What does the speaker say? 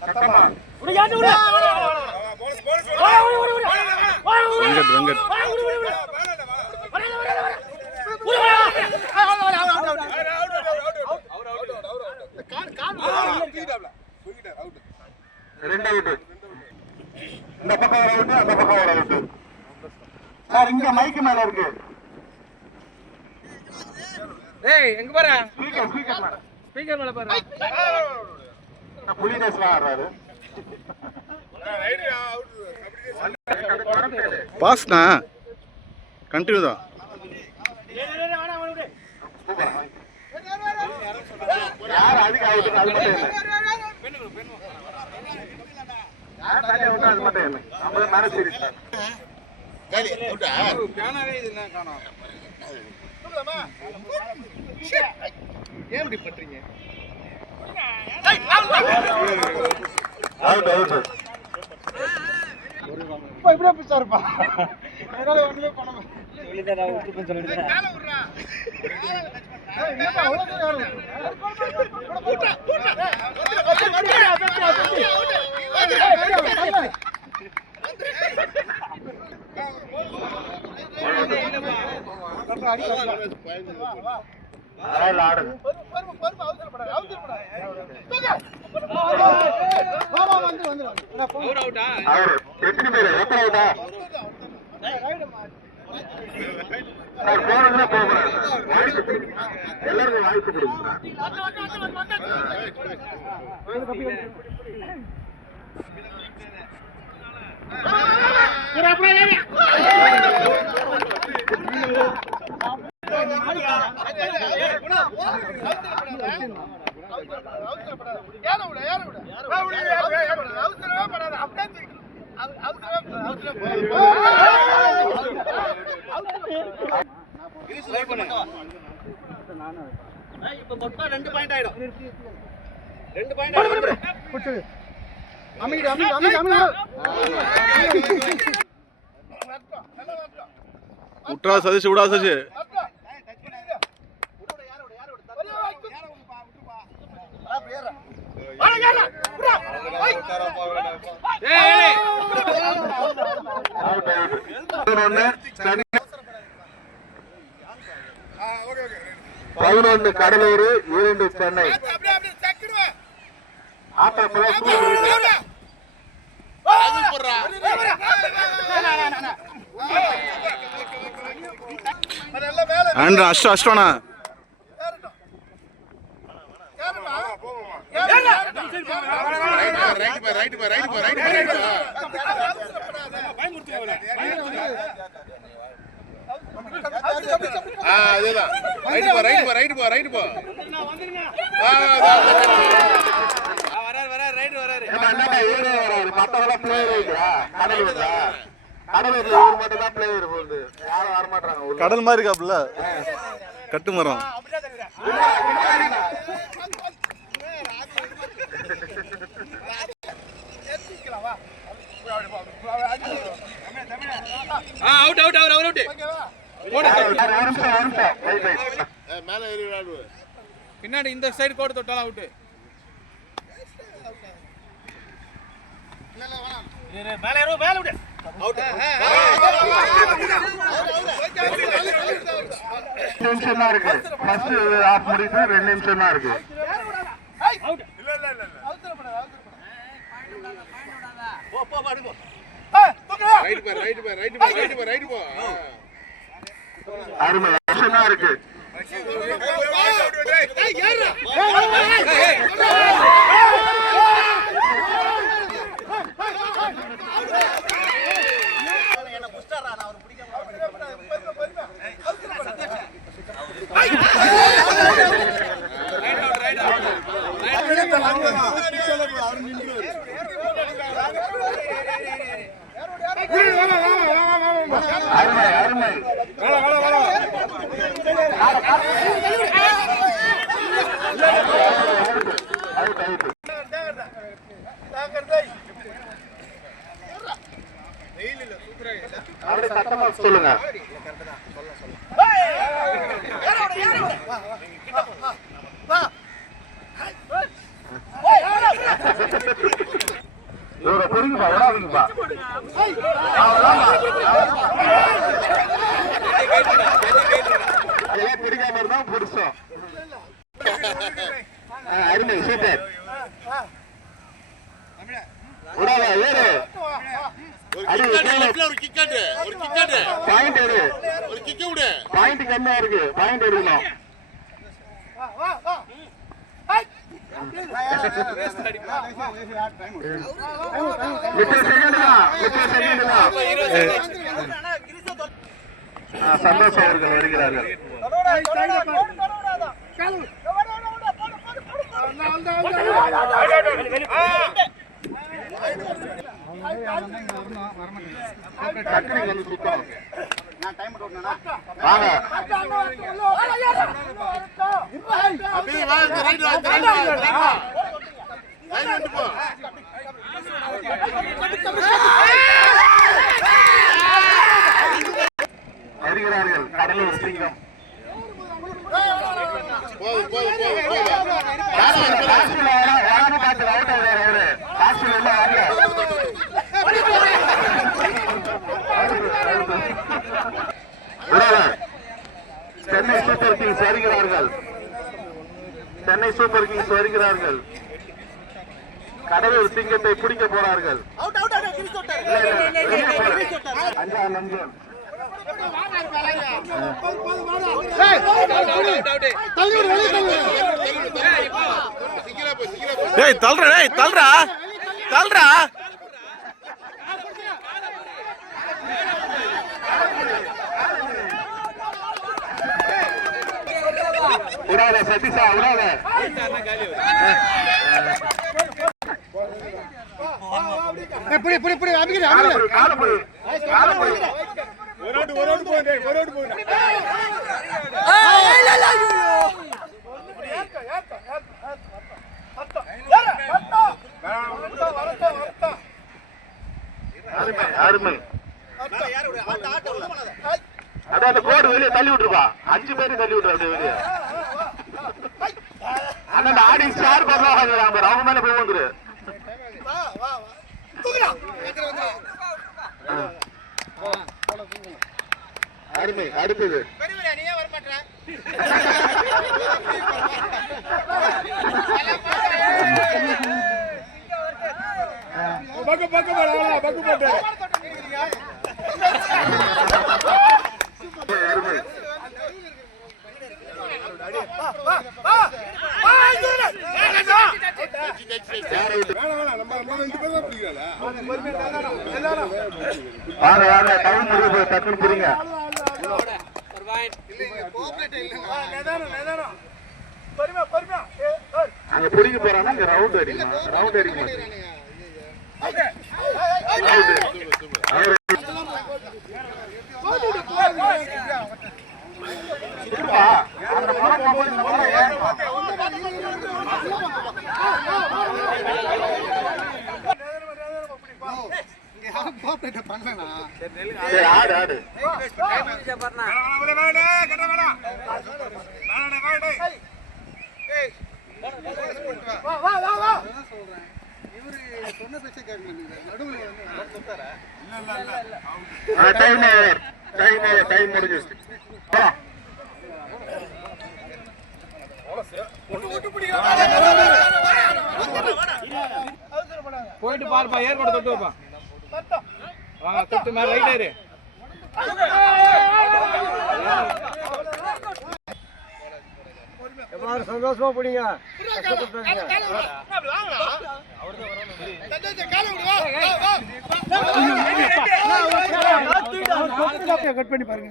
சத்தமா வெங்கட் வெங்கட் ரெண்டு அவுட் இந்த பக்கம் ஒரு அவுட் அந்த பக்கம் ஒரு அவுட் சார் இங்க மைக்கு மேல இருக்கு. ஏய் எங்க பாரு ஸ்பீக்கர் ஸ்பீக்கர் மேல. ஸ்பீக்கர் மேல பாரு புலி டேஸ்லாம் ஆடுறாரு. பாஸ்ண்ணா கண்டினியூ தான். யார் அதிக அவுட் அது மட்டும் இல்லை. யார் தள்ளி அவுட் அது மட்டும் இல்லை. நம்ம மேல சீரிஸ் சார் பேனரே இது என்ன காணோம் ஏன் இப்படி பண்றீங்க இப்படியே பிச்சா இருப்பா ஒண்ணுமே பண்ண எத்தனை பேர் எத்தனை அவுட்டா சார் போனதுல போகிறார் வாய்ப்பு கொடுங்க எல்லாருக்கும் வாய்ப்பு கொடுங்க சார் இப்ப மொத்தம் ரெண்டு பாயிண்ட் ஆயிடும். ரெண்டு பாயிண்ட் அமைதி அமைதி அமைதி அமைதி. விட்றா சதீஷ் விடா சதீஷ். பதினொன்னு கடலூர் இரண்டு சென்னை. ஆட்டா போயிட்டு. ஆண்ட்ரா அஷ்டம் அஷ்டம்ண்ணா அதேதான் ரைட் போ ரைட் போ ரைட் போ ரைட் போ ஏன்னா என்னடா இவரே வராரு, மத்தவங்கெல்லாம் player ஆயிட்டா? கடலூர்ல கடலூர்ல இவர் மட்டும் தான் பிளேயர் போகுது. யாரும் வரமாட்டாங்க உள்ள. கடல் மாதிரி இருக்காப்புல. கட்டு மரம். ஆ அவுட் அவுட் அவுட் அவுட் நிமிஷம். Wait, wait. மேல ஏறி விளையாடுவோம் பின்னாடி இந்த சைடு கோடு தொட்டாலும் அவுட் விடு நிமிஷம் தான் இருக்கு ஃபர்ஸ்ட் ஆஃப் ரெண்டு நிமிஷம் தான் இருக்கு ரைட் அருமை நிமிஷம் தான் இருக்கு இவரை புரியுங்கப்பா விடாதீங்கப்பா பிடிக்காம இருந்தா பிடிச்சோம் அருமை சூப்பர் விடாத ஏறு பாயிண்ட் எடு. ஒரு கிக் விடு பாயிண்ட் கம்மியா இருக்கு. பாயிண்ட் எடுக்கணும் முப்பது செகண்ட் தான் முப்பது செகண்ட் தான் ஆ, சந்தோஷ் அவர்கள் வருகிறார்கள் டக்குனு வந்து சுத்தம் வருகிறார்கள் கடலூர் சிங்கம் போதும் போதும் போதும் போதும் காசுல வர யாரும் பார்த்து அவுட் ஆகுறாரு அவரு காசுல இல்ல வரல விடாத. சென்னை சூப்பர் கிங்ஸ் வருகிறார்கள். சென்னை சூப்பர் கிங்ஸ் வருகிறார்கள். கடலூர் சிங்கத்தை பிடிக்க போறார்கள். அஞ்சாம் நம்பர் தள்ளுறா. தள்ளுறா. விடாத சதீஷா விடாத புடி புடி புடி அமிக்கிடு காலப்படி காலப்படி. காலப்படி. அருமை அருமை. அதான் அந்த கோடு வெளியே தள்ளி விட்டுருப்பா. அஞ்சு பேரும் தள்ளி விட்டுரு அப்படியே வெளியே. அந்த ஆடி ஸ்டார் பண்ணலாம் அவங்க மேல போய் வந்துரு அருமை அடுத்தது. வாங்க வாங்க டவுன் முடிவு டக்குன்னு புரியுங்க அங்க புடிக்க போறானா? இங்க ரவுண்ட் அடிக்கணும்? ரவுண்ட் அடிக்க மாட்டேன். அவரு டைம் டைம் டைம் முடிஞ்சிச்சு போயிட்டு பாருப்பா ஏற்பாடு தொட்டு வைப்பா. வாங்க தொட்டு மேல ரைட் ஏறு. சந்தோஷமா போடுங்க கட் பண்ணி பாருங்க